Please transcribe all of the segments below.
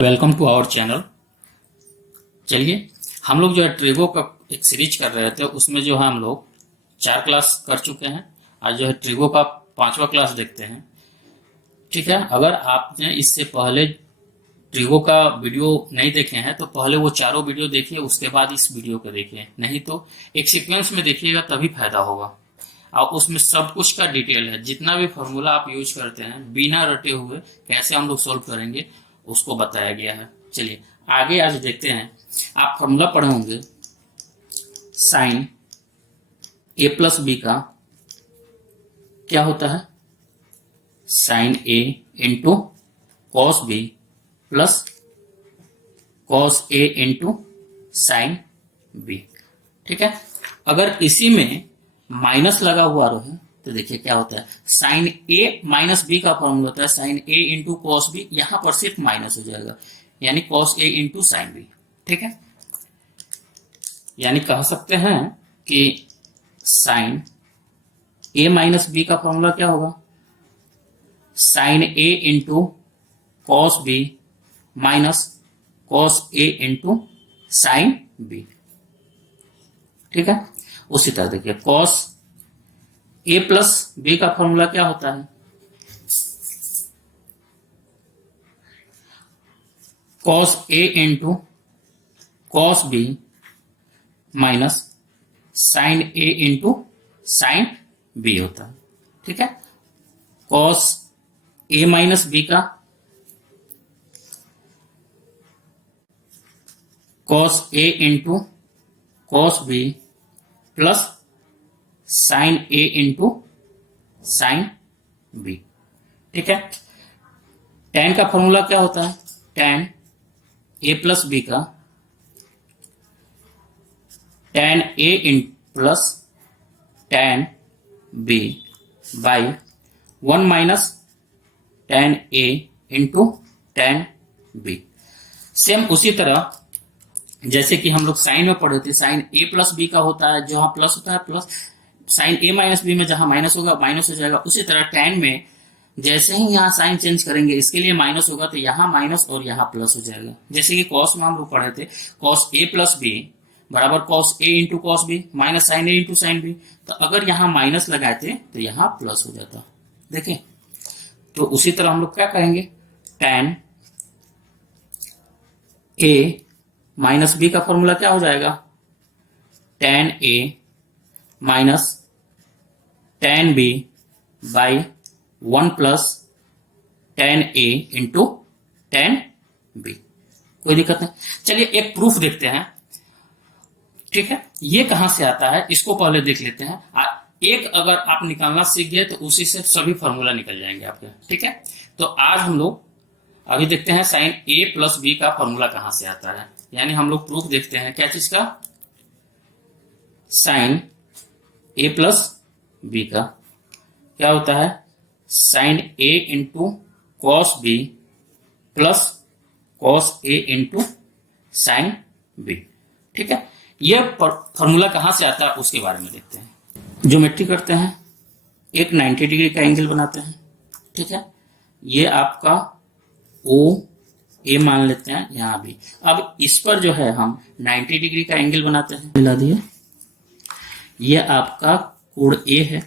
Welcome to our channel. चलिए हम लोग जो है ट्रिगो का एक सीरीज कर रहे थे, उसमें जो है हम लोग 4 क्लास कर चुके हैं। आज जो है ट्रिगो का 5वां क्लास देखते हैं। ठीक है, अगर आपने इससे पहले ट्रिगो का वीडियो नहीं देखे हैं तो पहले वो चारों वीडियो देखिए, उसके बाद इस वीडियो को देखिए। नहीं तो एक सीक्वेंस में देखिएगा तभी फायदा होगा। और उसमें सब कुछ का डिटेल है, जितना भी फॉर्मूला आप यूज करते हैं बिना रटे हुए कैसे हम लोग सोल्व करेंगे उसको बताया गया है। चलिए आगे आज देखते हैं। आप फॉर्मूला पढ़े होंगे, साइन ए प्लस बी का क्या होता है, sine A into cos B plus cos A into sine B. ठीक है, अगर इसी में माइनस लगा हुआ रहे तो देखिए क्या होता है, साइन ए माइनस बी का फॉर्मूला होता है sine A into cos B. यहां पर सिर्फ माइनस हो जाएगा, यानी cos A into sine B. ठीक है, यानी कह सकते हैं कि साइन ए माइनस बी का फॉर्मूला क्या होगा, sine A into cos B minus cos A into sine B. ठीक है, उसी तरह देखिए कॉस ए प्लस बी का फॉर्मूला क्या होता है, cos A into cos B minus sine A into sine B होता है। ठीक है, कॉस ए माइनस बी का cos A into cos B plus sine A into sine B. ठीक है, tan का फॉर्मूला क्या होता है, tan ए प्लस बी का tan A in plus tan B by 1 minus tan A into tan B. Same उसी तरह जैसे कि हम लोग साइन में पढ़े थे, साइन ए प्लस बी का होता है, जहां प्लस होता है plus, sine A minus B में जहां माइनस होगा माइनस हो जाएगा। उसी तरह tan में जैसे ही यहाँ साइन चेंज करेंगे, इसके लिए माइनस होगा तो यहाँ माइनस और यहाँ प्लस हो जाएगा। जैसे कि कॉस में हम लोग पढ़े थे, कॉस ए प्लस बी बराबर cos A into cos B minus sine A into sine B. तो अगर यहाँ माइनस लगाए थे तो यहाँ प्लस हो जाता। देखिए, तो उसी तरह हम लोग क्या करेंगे, tan ए माइनस बी का फॉर्मूला क्या हो जाएगा, tan A minus tan B by 1 plus tan A into tan B. कोई दिक्कत नहीं। चलिए एक प्रूफ देखते हैं। ठीक है, ये कहां से आता है इसको पहले देख लेते हैं। एक अगर आप निकालना सीख गए तो उसी से सभी फॉर्मूला निकल जाएंगे आपके। ठीक है, तो आज हम लोग अभी देखते हैं साइन ए प्लस बी का फॉर्मूला कहां से आता है। यानी हम लोग प्रूफ देखते हैं क्या चीज का, साइन ए प्लस बी का क्या होता है, sine A into cos B plus cos A into sine B. ठीक है, ये फॉर्मूला कहां से आता है उसके बारे में देखते हैं। ज्योमेट्री करते हैं, एक 90 डिग्री का एंगल बनाते हैं। ठीक है, ये आपका ओ ए मान लेते हैं यहां भी। अब इस पर जो है हम 90 डिग्री का एंगल बनाते हैं, मिला दिए, ये आपका कोण ए है।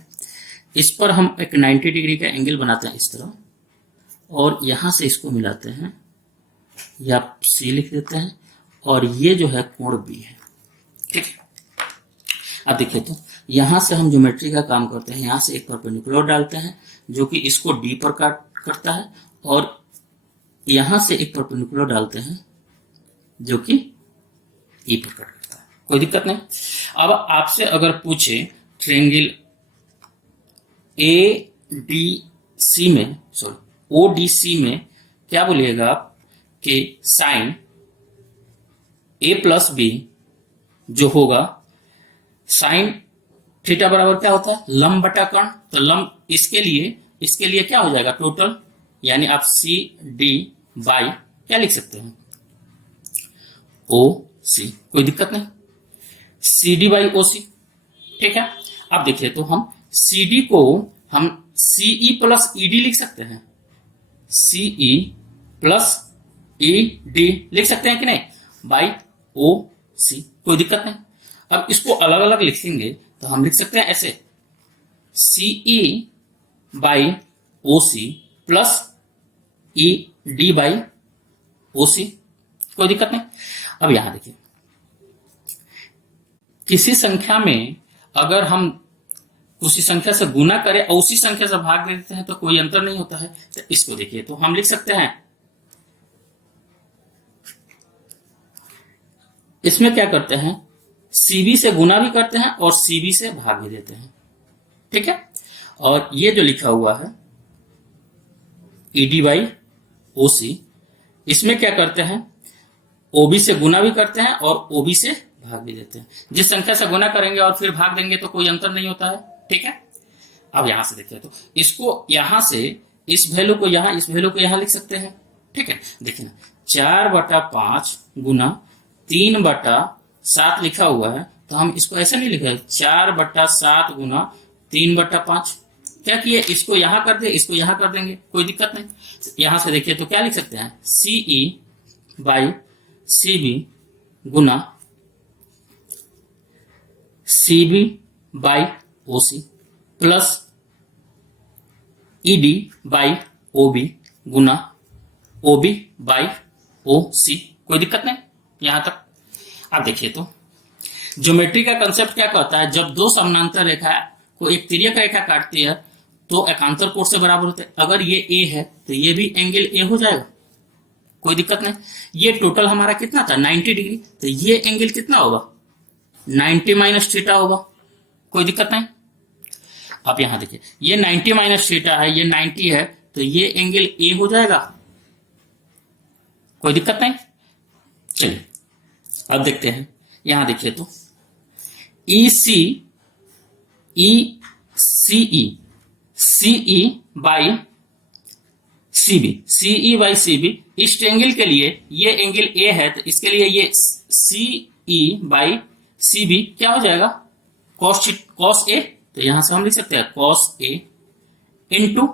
इस पर हम एक 90 डिग्री का एंगल बनाते हैं इस तरह, और यहां से इसको मिलाते हैं, या सी लिख देते हैं, और ये जो है कोण बी है। ठीक है, अब देखिए तो यहां से हम ज्योमेट्री का काम करते हैं, यहां से एक परपेंडिकुलर डालते हैं जो कि इसको डी पर काट करता है, और यहां से एक परपेंडिकुलर डालते हैं जो कि ई पर कट करता है। कोई दिक्कत नहीं। अब आपसे अगर पूछे ट्रायंगल ए डी सी में, सॉरी ओ डी सी में क्या बोलिएगा आप, कि साइन ए प्लस बी जो होगा, साइन थीटा बराबर क्या होता है, लंब बटा कर्ण। तो लंब इसके लिए क्या हो जाएगा, टोटल, यानी आप सी डी बाई क्या लिख सकते हैं, ओ सी। कोई दिक्कत नहीं, सी डी बाई ओ सी। ठीक है, अब देखिए तो हम सी डी को हम सीई प्लस ईडी लिख सकते हैं, सीई प्लस ई डी लिख सकते हैं कि नहीं, बाई ओ सी, कोई दिक्कत नहीं। अब इसको अलग अलग लिखेंगे तो हम लिख सकते हैं ऐसे, C E by O C plus E D by O C, कोई दिक्कत नहीं। अब यहां देखिए, किसी संख्या में अगर हम उसी संख्या से गुना करें और उसी संख्या से भाग दे देते हैं तो कोई अंतर नहीं होता है। तो इसको देखिए, तो हम लिख सकते हैं, इसमें क्या करते हैं, सीबी से गुना भी करते हैं और सीबी से भाग भी देते हैं, ठीक है। और ये जो लिखा हुआ है ईडी बाई ओसी, इसमें क्या करते हैं, ओबी से गुना भी करते हैं और ओबी से भाग भी देते हैं। जिस संख्या से गुना करेंगे और फिर भाग देंगे तो कोई अंतर नहीं होता है, ठीक है। अब यहां से देखिए, तो इसको यहां से इस वैल्यू को यहां, इस वैल्यू को यहां लिख सकते हैं, ठीक है। देखिए ना, 4/5 गुना 3/7 लिखा हुआ है, तो हम इसको ऐसे नहीं लिखे 4/7 गुना 3/5, क्या किए, इसको यहां कर दे, इसको यहां कर देंगे, कोई दिक्कत नहीं। यहां से देखिए तो क्या लिख सकते हैं, सीई बाई सीबी गुना CB by OC plus ED by OB गुना ओबी बाई ओसी, कोई दिक्कत नहीं यहां तक। अब देखिए, तो ज्योमेट्री का कंसेप्ट क्या कहता है, जब दो समानांतर रेखा को एक तिर्यक रेखा काटती है तो एकांतर कोण से बराबर होते हैं। अगर ये ए है तो ये भी एंगल ए हो जाएगा, कोई दिक्कत नहीं। ये टोटल हमारा कितना था, 90 डिग्री, तो ये एंगल कितना होगा, 90 माइनस थीटा होगा, कोई दिक्कत नहीं। अब यहां देखिए, ये 90 माइनस थीटा है, ये 90 है, तो ये एंगल ए हो जाएगा, कोई दिक्कत नहीं। चलिए अब देखते हैं, यहां देखिए तो E C E CE CE by CB, CE by CB, इस एंगल के लिए ये एंगल ए है तो इसके लिए ये सीई बाई सीबी क्या हो जाएगा, कॉस ए, तो यहां से हम लिख सकते हैं कॉस ए इंटू,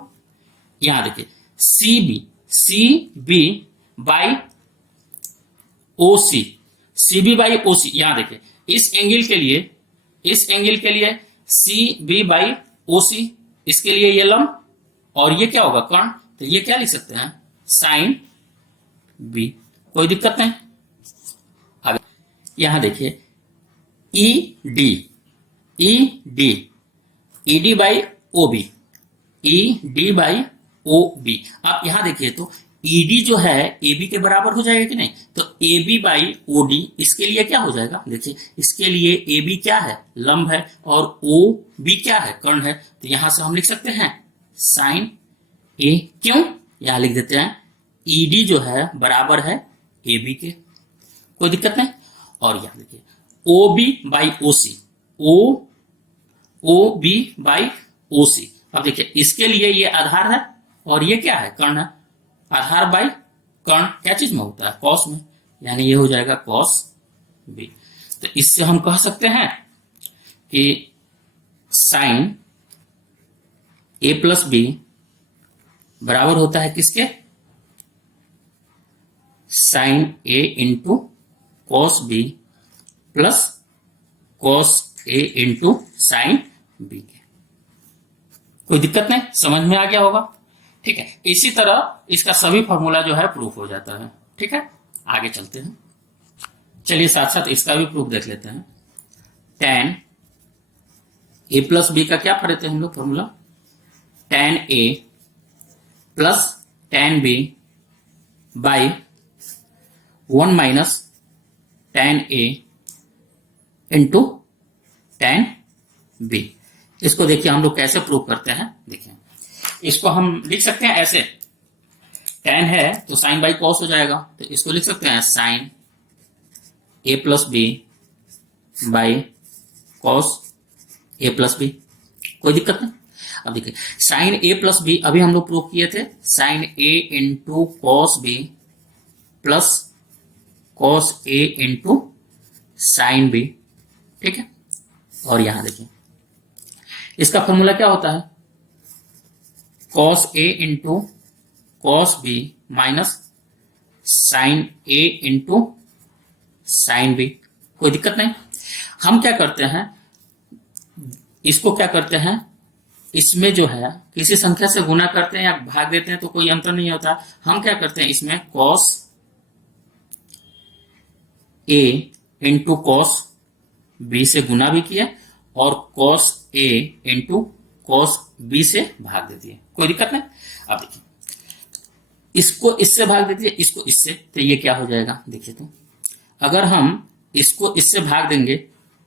यहां देखिए CB by OC, CB by OC, यहां देखिए इस एंगल के लिए सीबी बाई ओसी, इसके लिए ये लंब और ये क्या होगा, कर्ण, तो ये क्या लिख सकते हैं, साइन बी, कोई दिक्कत नहीं। आगे यहां देखिए E D ED by OB, E D by O B. आप यहां देखिए तो ईडी जो है एबी के बराबर हो जाएगा कि नहीं, तो एबी बाई ओडी, इसके लिए क्या हो जाएगा, देखिए इसके लिए एबी क्या है, लंब है, और ओ बी क्या है, कर्ण है, तो यहां से हम लिख सकते हैं साइन ए, क्यों, यहां लिख देते हैं ईडी जो है बराबर है एबी के, कोई दिक्कत नहीं। और यहां देखिए O B by O C, O B by O C, अब देखिए इसके लिए ये आधार है और ये क्या है, कर्ण है, आधार बाई कर्ण क्या चीज में होता है, कॉस में, यानी ये हो जाएगा कॉस बी। तो इससे हम कह सकते हैं कि साइन ए प्लस बी बराबर होता है किसके, sine A into cos B plus cos A into sine B के, कोई दिक्कत नहीं, समझ में आ गया होगा, ठीक है। इसी तरह इसका सभी फॉर्मूला जो है प्रूफ हो जाता है, ठीक है। आगे चलते हैं, चलिए साथ साथ इसका भी प्रूफ देख लेते हैं। tan ए प्लस बी का क्या पढ़ते हैं हम लोग formula, tan A plus tan B by 1 minus tan A into tan B. इसको देखिए हम लोग कैसे प्रूव करते हैं, देखिए इसको हम लिख सकते हैं ऐसे, tan है तो साइन बाई कॉस हो जाएगा, तो इसको लिख सकते हैं sine A plus B by cos A plus B, कोई दिक्कत नहीं। अब देखिए साइन ए प्लस बी अभी हम लोग प्रूव किए थे, sine A into cos B plus cos A into sine B, ठीक है। और यहां देखिए इसका फॉर्मूला क्या होता है, cos A into cos B minus sine A into sine B. कोई दिक्कत नहीं। हम क्या करते हैं, इसको क्या करते हैं, इसमें जो है किसी संख्या से गुना करते हैं या भाग देते हैं तो कोई अंतर नहीं होता। हम क्या करते हैं, इसमें cos A into cos B से गुना भी किया और cos A into cos B से भाग देती है। कोई दिक्कत नहीं। अब देखिए, इसको इससे भाग देती है, इसको इससे, तो ये क्या हो जाएगा देखिए। तो अगर हम इसको इससे भाग देंगे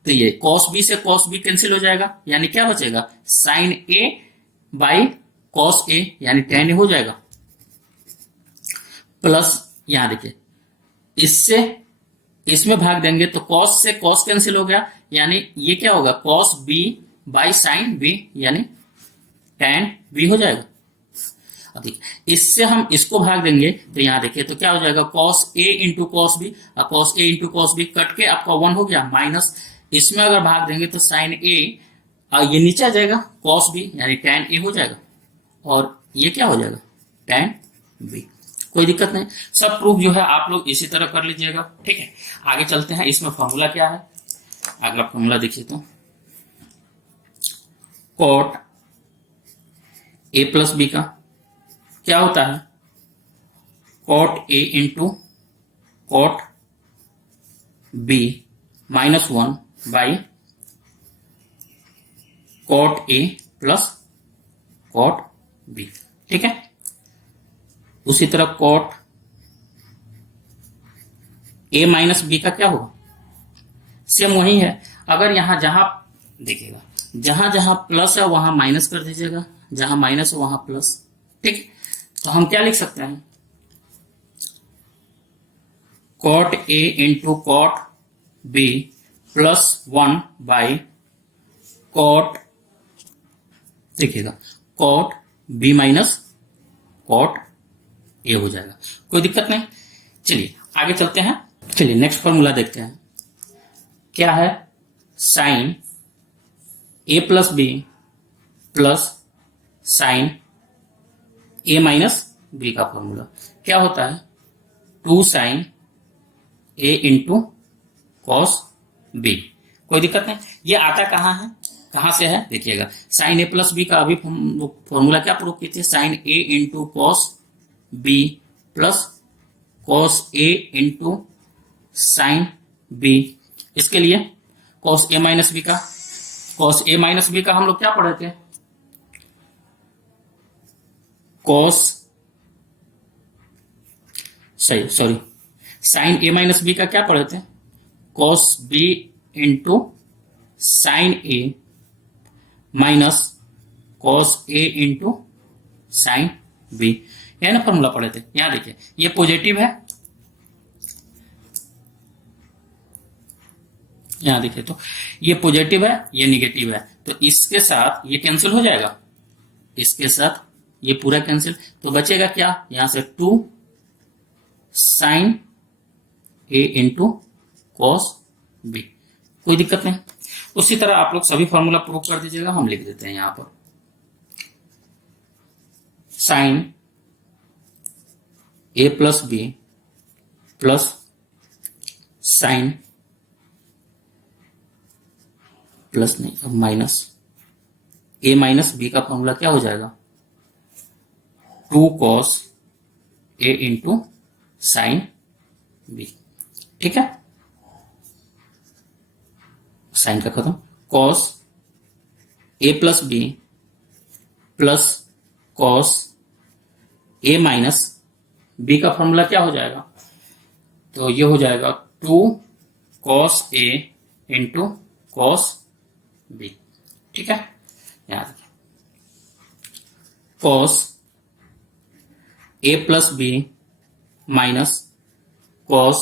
तो ये कॉस बी से कॉस बी कैंसिल हो जाएगा, यानी क्या बचेगा, साइन ए बाई कॉस ए, यानी tan ए हो जाएगा। प्लस यहां देखिए, इससे इसमें भाग देंगे तो कॉस से कॉस कैंसिल हो गया, यानी ये क्या होगा, cos B by sine B, यानी tan बी हो जाएगा। अब देखिए, इससे हम इसको भाग देंगे तो यहां देखिए तो क्या हो जाएगा, cos A into cos B, और cos A into cos B cut के आपका 1 हो गया, माइनस इसमें अगर भाग देंगे तो साइन ए, ये नीचे आ जाएगा कॉस बी, यानी tan ए हो जाएगा, और ये क्या हो जाएगा, tan बी। कोई दिक्कत नहीं। सब प्रूफ जो है आप लोग इसी तरह कर लीजिएगा। ठीक है, आगे चलते हैं। इसमें फॉर्मूला क्या है, अगला फॉर्मूला देखिए तो कॉट ए प्लस बी का क्या होता है, cot A into cot B minus 1 by cot A plus cot B. ठीक है, उसी तरह कॉट ए माइनस बी का क्या होगा, सेम वही है। अगर यहां जहां देखिएगा, जहां जहां प्लस है वहां माइनस कर दीजिएगा, जहां माइनस है वहां प्लस। ठीक, तो हम क्या लिख सकते हैं, cot A into cot B plus 1 by cot, देखिएगा cot B minus cot A हो जाएगा। कोई दिक्कत नहीं। चलिए आगे चलते हैं। चलिए नेक्स्ट फॉर्मूला देखते हैं, क्या है, sine A plus B plus sine A minus B का फॉर्मूला क्या होता है, 2 sign A into cos B. कोई दिक्कत नहीं। ये आता कहाँ है, कहां से है, देखिएगा साइन ए प्लस बी का अभी फॉर्मूला क्या प्रूव किए थे, sine A into cos B plus cos A into sine B. इसके लिए कॉस ए माइनस बी का, कॉस ए माइनस बी का हम लोग क्या पढ़े थे, cos sorry sine A minus B का क्या पढ़े थे, cos B into sine A minus cos A into sine B, यह ना फॉर्मूला पढ़े थे। यहां देखिए ये पॉजिटिव है, यहां देखिए तो ये पॉजिटिव है, ये निगेटिव है, तो इसके साथ ये कैंसिल हो जाएगा, इसके साथ ये पूरा कैंसिल, तो बचेगा क्या, यहां से 2 sign A into cos B. कोई दिक्कत नहीं। उसी तरह आप लोग सभी फॉर्मूला प्रूव कर दीजिएगा, हम लिख देते हैं यहां पर, sine A plus B plus sine plus नहीं, अब माइनस ए माइनस बी का फॉर्मूला क्या हो जाएगा, 2 cos A into sine B. ठीक है, साइन का खत्म, cos A plus B plus cos A minus B का फॉर्मूला क्या हो जाएगा, तो ये हो जाएगा 2 cos A into cos B. ठीक है, यहां देखिए cos A plus B minus cos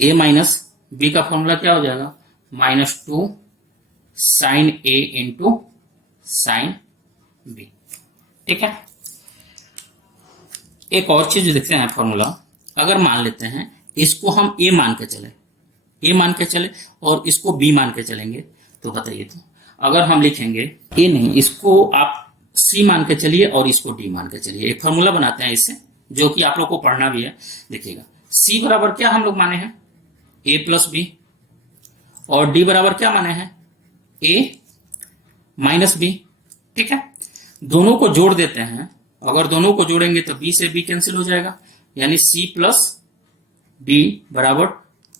A minus B का फॉर्मूला क्या हो जाएगा, -2 sign A into sine B. ठीक है, एक और चीज देखते हैं फॉर्मूला, अगर मान लेते हैं इसको हम ए मान के चले, ए मान के चले और इसको बी मान के चलेंगे, तो बताइए, तो अगर हम लिखेंगे ए नहीं, इसको आप सी मान के चलिए और इसको डी मान के चलिए, एक फॉर्मूला बनाते हैं इससे, जो कि आप लोग को पढ़ना भी है। देखिएगा C बराबर क्या हम लोग माने हैं, A प्लस बी, और D बराबर क्या माने हैं, A माइनस बी। ठीक है, दोनों को जोड़ देते हैं, अगर दोनों को जोड़ेंगे तो B से B कैंसिल हो जाएगा, यानी C प्लस D बराबर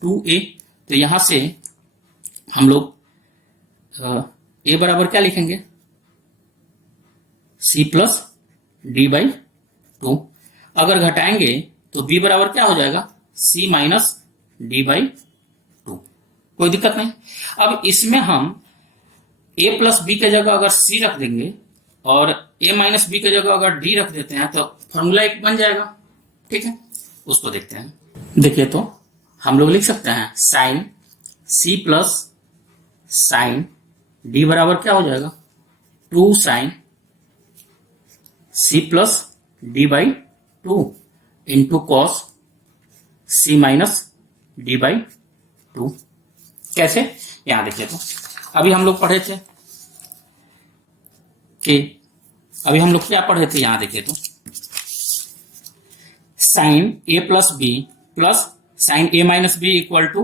2A। तो यहां से हम लोग A बराबर क्या लिखेंगे, C प्लस D बाई 2। अगर घटाएंगे तो B बराबर क्या हो जाएगा, C माइनस D बाई 2। कोई दिक्कत नहीं। अब इसमें हम A प्लस बी के जगह अगर C रख देंगे और A माइनस बी के जगह अगर D रख देते हैं तो फॉर्मूला एक बन जाएगा। ठीक है, उसको देखते हैं। देखिए तो हम लोग लिख सकते हैं sine C plus sine D बराबर क्या हो जाएगा, 2 sine C plus D by 2 into cos C minus D by 2। कैसे, यहां देखिए तो अभी हम लोग पढ़े थे कि अभी हम लोग क्या पढ़े थे, यहां देखिए तो sine A plus B plus sine A minus B equal to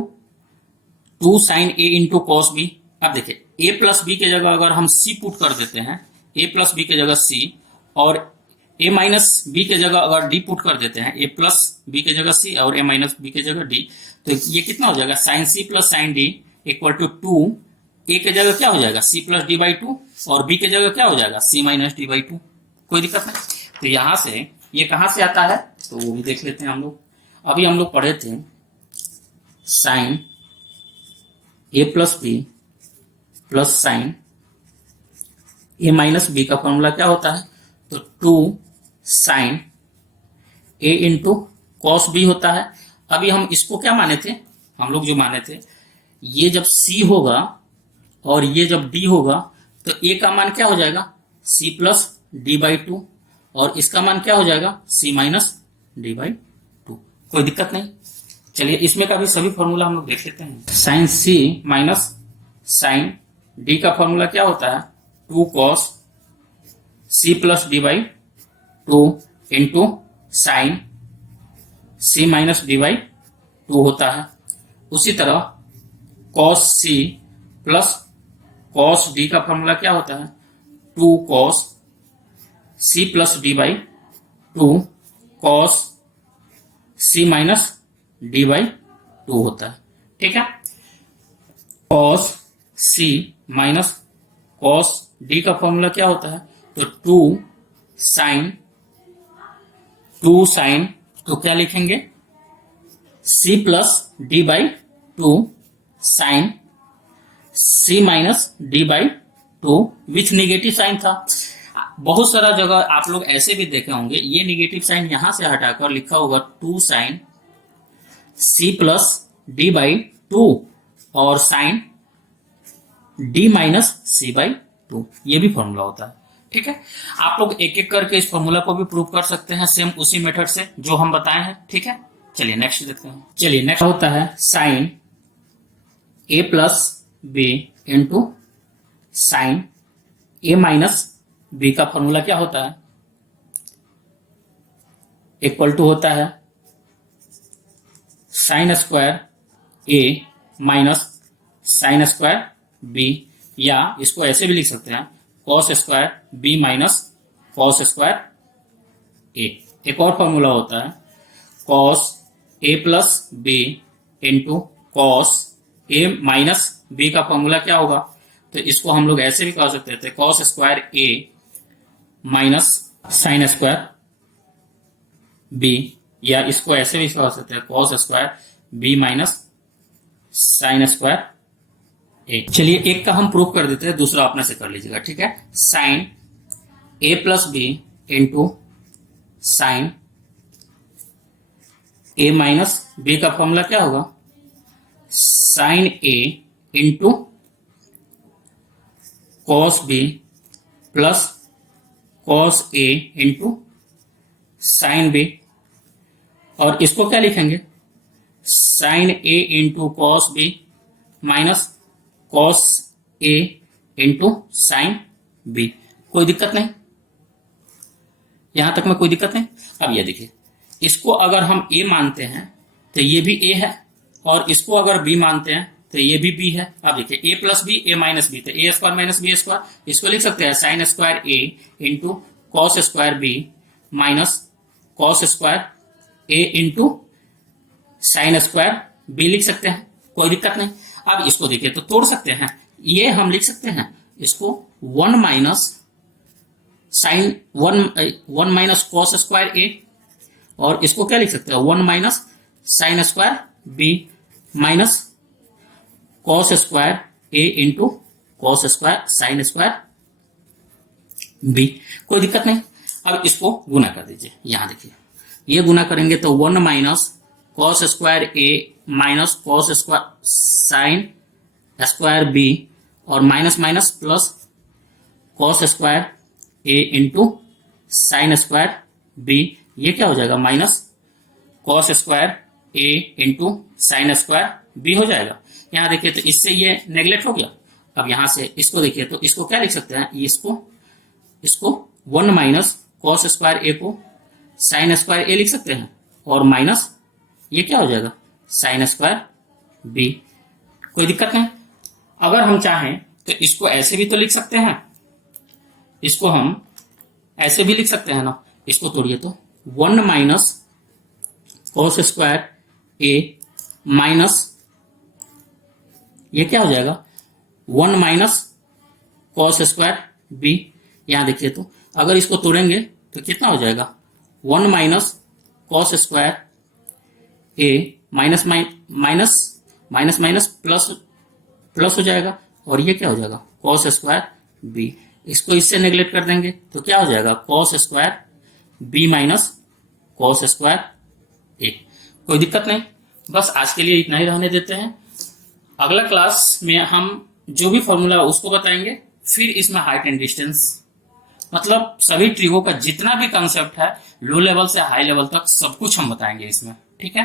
2 sine A into cos B. अब देखिए A प्लस बी के जगह अगर हम C पुट कर देते हैं, A प्लस बी के जगह C, और A माइनस बी के जगह अगर D पुट कर देते हैं, A प्लस बी के जगह C और A माइनस बी के जगह D, तो ये कितना हो जाएगा, sine C plus sine D equal to 2, A के जगह क्या हो जाएगा C प्लस D बाई 2, और B के जगह क्या हो जाएगा C माइनस D बाई 2। कोई दिक्कत नहीं। तो यहां से ये कहां से आता है तो वो भी देख लेते हैं हम लोग। अभी हम लोग पढ़े थे sine A plus B plus sine A minus B का फॉर्मूला क्या होता है, तो 2 sine A into cos B होता है। अभी हम इसको क्या माने थे, हम लोग जो माने थे, ये जब C होगा और ये जब D होगा तो A का मान क्या हो जाएगा, C प्लस D बाई 2, और इसका मान क्या हो जाएगा, C माइनस D बाई 2। कोई दिक्कत नहीं। चलिए इसमें का भी सभी फॉर्मूला हम लोग देख लेते हैं। Sine C minus sine D का फॉर्मूला क्या होता है, 2 cos C plus D by 2 into sine C minus D by 2 होता है। उसी तरह cos C plus cos D का फॉर्मूला क्या होता है, 2 cos C plus D by 2 cos C minus D by 2 होता है। ठीक है, cos C minus cos D का फॉर्मूला क्या होता है, तो 2 साइन तो क्या लिखेंगे, C plus D by 2 sine C minus D by 2 with negative sign था। बहुत सारा जगह आप लोग ऐसे भी देखे होंगे, ये निगेटिव साइन यहां से हटाकर लिखा होगा 2 sine C plus D by 2 और sine D minus C by 2, ये भी फॉर्मूला होता है। ठीक है, आप लोग एक एक करके इस फॉर्मूला को भी प्रूव कर सकते हैं सेम उसी मेथड से जो हम बताए हैं। ठीक है, चलिए नेक्स्ट देखते हैं। चलिए नेक्स्ट होता है sine A plus B into sine A minus B का फॉर्मूला क्या होता है, इक्वल टू होता है sine square A minus sine square B, या इसको ऐसे भी लिख सकते हैं cos square B minus cos square A। एक और फॉर्मूला होता है cos A plus B into cos A minus B का फॉर्मूला क्या होगा, तो इसको हम लोग ऐसे भी कह सकते थे cos square A minus sine square B, या इसको ऐसे भी कह सकते हैं cos square B minus sine square A। चलिए एक का हम प्रूव कर देते हैं, दूसरा अपने से कर लीजिएगा। ठीक है, sine A plus B into sine A minus B का फॉर्मूला क्या होगा, sine A into cos B plus cos A into sine B, और इसको क्या लिखेंगे, sine A into cos B minus cos A into sine B। कोई दिक्कत नहीं, यहां तक में कोई दिक्कत नहीं। अब ये देखिए इसको अगर हम a मानते हैं तो ये भी a है, और इसको अगर b मानते हैं तो ये भी b है। अब देखिए a plus b a minus b, तो a square minus b square, इसको लिख सकते हैं sine square a into cos square b minus cos square a into sine square b लिख सकते हैं, कोई दिक्कत नहीं। अब इसको देखिए तो तोड़ सकते हैं, ये हम लिख सकते हैं इसको 1 minus sine 1 minus cos square a, और इसको क्या लिख सकते हैं 1 minus sine square b minus cos square a into cos square sine square b, कोई दिक्कत नहीं। अब इसको गुना कर दीजिए, यहां देखिए ये गुना करेंगे तो 1 minus cos square a minus cos square sine square b और minus minus plus cos square a into sine square b, ये क्या हो जाएगा minus cos square a into sine square b हो जाएगा। यहां देखिए तो इससे ये नेगलेक्ट हो गया। अब यहां से इसको देखिए तो इसको क्या लिख सकते हैं, इसको 1 माइनस कॉस स्क्वायर a को साइन स्क्वायर a लिख सकते हैं, और माइनस ये क्या हो जाएगा साइन स्क्वायर b, कोई दिक्कत नहीं। अगर हम चाहें तो इसको ऐसे भी तो लिख सकते हैं, इसको हम ऐसे भी लिख सकते हैं ना, इसको तोड़िए तो 1 minus cos square a minus ये क्या हो जाएगा 1 माइनस कॉस स्क्वायर b। यहां देखिए तो अगर इसको तोड़ेंगे तो कितना हो जाएगा 1 minus cos square a minus minus minus minus plus plus हो जाएगा, और ये क्या हो जाएगा कॉस स्क्वायर b। इसको इससे नेगलेक्ट कर देंगे तो क्या हो जाएगा cos square b minus cos square a, कोई दिक्कत नहीं। बस आज के लिए इतना ही रहने देते हैं। अगला क्लास में हम जो भी फॉर्मूला उसको बताएंगे, फिर इसमें हाइट एंड डिस्टेंस, मतलब सभी ट्रिगो का जितना भी कंसेप्ट है लो लेवल से हाई लेवल तक सब कुछ हम बताएंगे इसमें, ठीक है।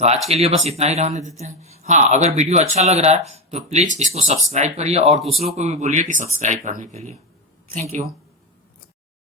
तो आज के लिए बस इतना ही रहने देते हैं। हाँ, अगर वीडियो अच्छा लग रहा है तो प्लीज इसको सब्सक्राइब करिए और दूसरों को भी बोलिए कि सब्सक्राइब करने के लिए। Thank you.